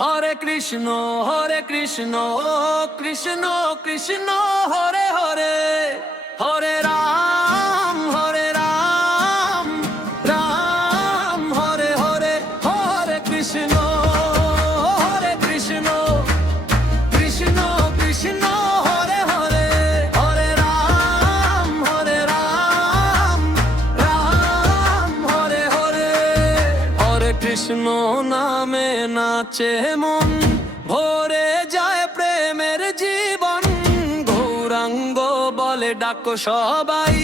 হরে কৃষ্ণ কৃষ্ণ কৃষ্ণ হরে হরে, হরে রাম রাম হরে হরে, হরে কৃষ্ণ কৃষ্ণ কৃষ্ণ হরে হরে, হরে রাম রাম হরে হরে। হরে কৃষ্ণ নামে নাচে মন, ভরে যায় প্রেমের জীবন। গৌরাঙ্গ বলে ডাকো সবাই,